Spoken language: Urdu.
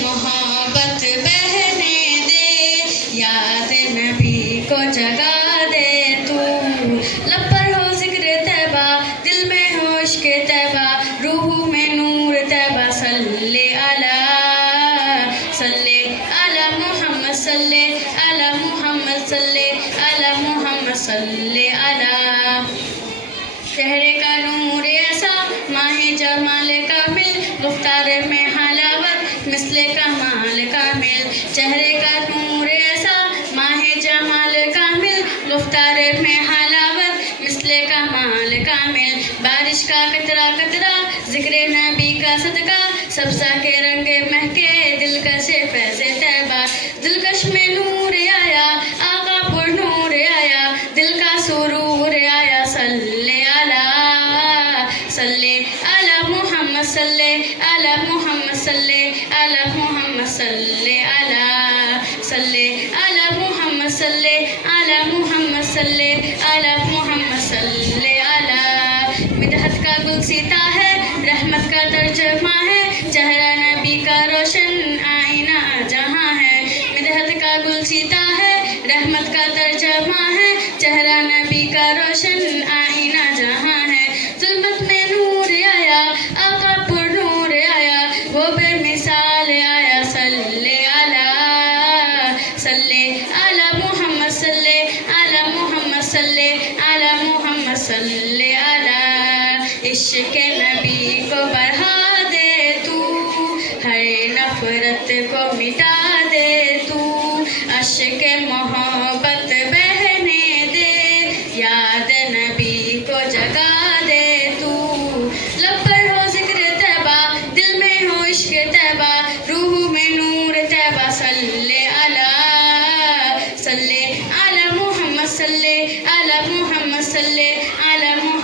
محبت بہنے دے، یاد نبی کو جگا دے تو، لب پر ہو ذکر طیبہ، دل میں ہو عشق طیبہ، روح میں نور طیبہ، صلی علی محمد، صلی علی محمد، صلی علی محمد، صلی علی۔ چہرے کا نور ایسا ماہ جمال کامل، گفتار میں حلاوت مثل کمال کامل، چہرے کا نور ایسا ماہ جمال کامل، گفتار میں حلاوت مثل کمال کامل، بارش کا قطرہ قطرہ ذکر نبی کا صدقہ، سبزہ کے رنگ مہکے دلکش فیض طیبہ، دلکش میں نور آیا، آقا پر نور آیا، دل کا سرور آیا، صلی علی محمد، صلی علی محمد، صلی علی محمد، صلی علی محمد، صلی علی محمد، صلی علی محمد، صلی علی۔ مدحت کا گلستہ ہے، رحمت کا ترجمہ ہے، چہرہ نبی کا روشن آئینہ جہاں ہے، مدحت کا گلستہ ہے، رحمت کا ترجمہ ہے، چہرہ نبی کا روشن آئینہ جہاں ہے، ظلمت میں نور آیا، آقا پر نور آیا، وہ بے مثال آیا، صلی علی محمد، صلی علی محمد، صلی علی محمد، صلی علی۔ عشق نبی کو بڑھا دے تو، ہر نفرت کو مٹا دے تو، عشق محبت بہنے دے، یاد نبی کو جگا دے تو، لب پر ہو ذکر طیبہ، دل میں ہو عشق طیبہ، روح میں نور طیبہ، صلی علی محمد، صلی علی محمد، صلی علی محمد۔